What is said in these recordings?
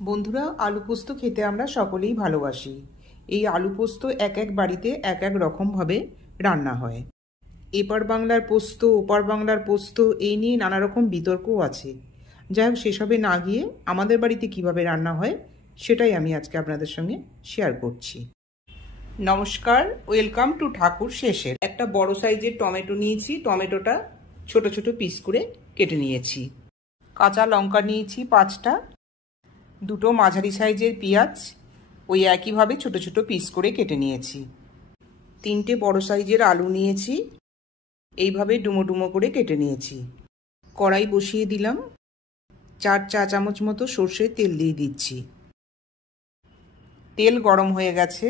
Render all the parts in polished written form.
বন্ধুরা, আলু পোস্ত খেতে আমরা সকলেই ভালোবাসি। এই আলু পোস্ত এক এক বাড়িতে এক এক রকমভাবে রান্না হয়। এপার বাংলার পোস্ত, ওপার বাংলার পোস্ত, এই নিয়ে নানা রকম বিতর্কও আছে। যাই হোক, সেসবে না গিয়ে আমাদের বাড়িতে কিভাবে রান্না হয় সেটাই আমি আজকে আপনাদের সঙ্গে শেয়ার করছি। নমস্কার, ওয়েলকাম টু ঠাকুর শেষের। একটা বড় সাইজের টমেটো নিয়েছি, টমেটোটা ছোট ছোট পিস করে কেটে নিয়েছি। কাঁচা লঙ্কা নিয়েছি 5টা, দুটো মাঝারি সাইজের পেঁয়াজ ওই একইভাবে ছোট ছোট পিস করে কেটে নিয়েছি। 3টে বড় সাইজের আলু নিয়েছি, এইভাবে ডুমো ডুমো করে কেটে নিয়েছি। কড়াই বসিয়ে দিলাম, 4 চা চামচ মতো সর্ষের তেল দিয়ে দিচ্ছি। তেল গরম হয়ে গেছে,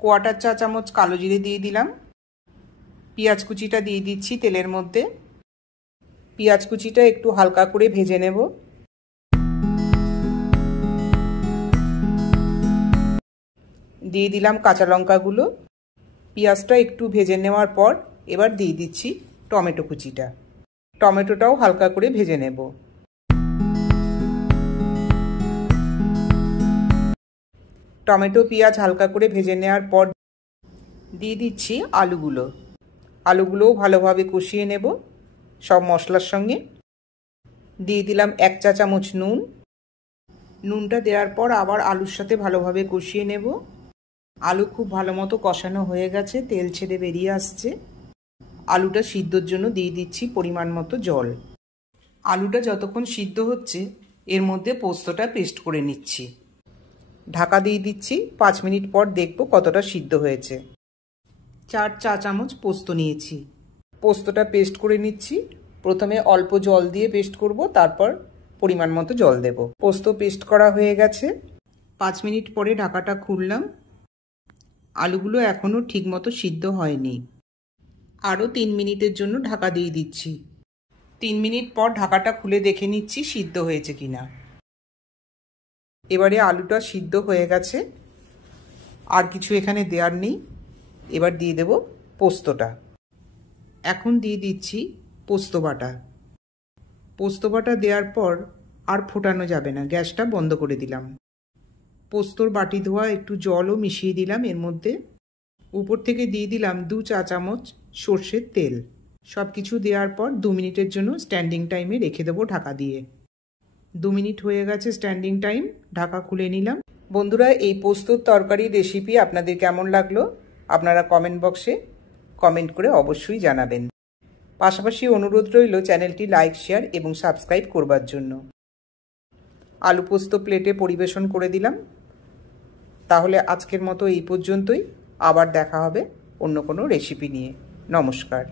1/4 চা চামচ কালো জিরে দিয়ে দিলাম। পেঁয়াজ কুচিটা দিয়ে দিচ্ছি তেলের মধ্যে। পেঁয়াজ কুচিটা একটু হালকা করে ভেজে নেব। দিয়ে দিলাম কাঁচা লঙ্কাগুলো। পেঁয়াজটা একটু ভেজে নেওয়ার পর এবার দিয়ে দিচ্ছি টমেটো কুচিটা। টমেটোটাও হালকা করে ভেজে নেব। টমেটো পেঁয়াজ হালকা করে ভেজে নেওয়ার পর দিয়ে দিচ্ছি আলুগুলো। আলুগুলোও ভালোভাবে কষিয়ে নেব সব মশলার সঙ্গে। দিয়ে দিলাম 1 চা চামচ নুন। নুনটা দেওয়ার পর আবার আলুর সাথে ভালোভাবে কষিয়ে নেব। আলু খুব ভালো মতো কষানো হয়ে গেছে, তেল ছেড়ে বেরিয়ে আসছে। আলুটা সিদ্ধর জন্য দিয়ে দিচ্ছি পরিমাণ মতো জল। আলুটা যতক্ষণ সিদ্ধ হচ্ছে এর মধ্যে পোস্তটা পেস্ট করে নিচ্ছি। ঢাকা দিয়ে দিচ্ছি, 5 মিনিট পর দেখব কতটা সিদ্ধ হয়েছে। 4 চা চামচ পোস্ত নিয়েছি, পোস্তটা পেস্ট করে নিচ্ছি। প্রথমে অল্প জল দিয়ে পেস্ট করব, তারপর পরিমাণ মতো জল দেব। পোস্ত পেস্ট করা হয়ে গেছে। 5 মিনিট পরে ঢাকাটা খুললাম। আলুগুলো এখনও ঠিকমতো সিদ্ধ হয়নি, আরও 3 মিনিটের জন্য ঢাকা দিয়ে দিচ্ছি। 3 মিনিট পর ঢাকাটা খুলে দেখে নিচ্ছি সিদ্ধ হয়েছে কিনা। এবারে আলুটা সিদ্ধ হয়ে গেছে, আর কিছু এখানে দেওয়ার নেই। এবার দিয়ে দেব পোস্তটা। এখন দিয়ে দিচ্ছি পোস্ত বাটা। পোস্ত বাটা দেওয়ার পর আর ফোটানো যাবে না, গ্যাসটা বন্ধ করে দিলাম। পোস্তর বাটি ধোয়া একটু জলও মিশিয়ে দিলাম এর মধ্যে। উপর থেকে দিয়ে দিলাম 2 চা চামচ সর্ষের তেল। সব কিছু দেওয়ার পর 2 মিনিটের জন্য স্ট্যান্ডিং টাইমে রেখে দেবো ঢাকা দিয়ে। 2 মিনিট হয়ে গেছে স্ট্যান্ডিং টাইম, ঢাকা খুলে নিলাম। বন্ধুরা, এই পোস্তর তরকারির রেসিপি আপনাদের কেমন লাগলো আপনারা কমেন্ট বক্সে কমেন্ট করে অবশ্যই জানাবেন। পাশাপাশি অনুরোধ রইল চ্যানেলটি লাইক, শেয়ার এবং সাবস্ক্রাইব করবার জন্য। আলু পোস্ত প্লেটে পরিবেশন করে দিলাম। তাহলে আজকের মতো এই পর্যন্তই, আবার দেখা হবে অন্য কোনো রেসিপি নিয়ে। নমস্কার।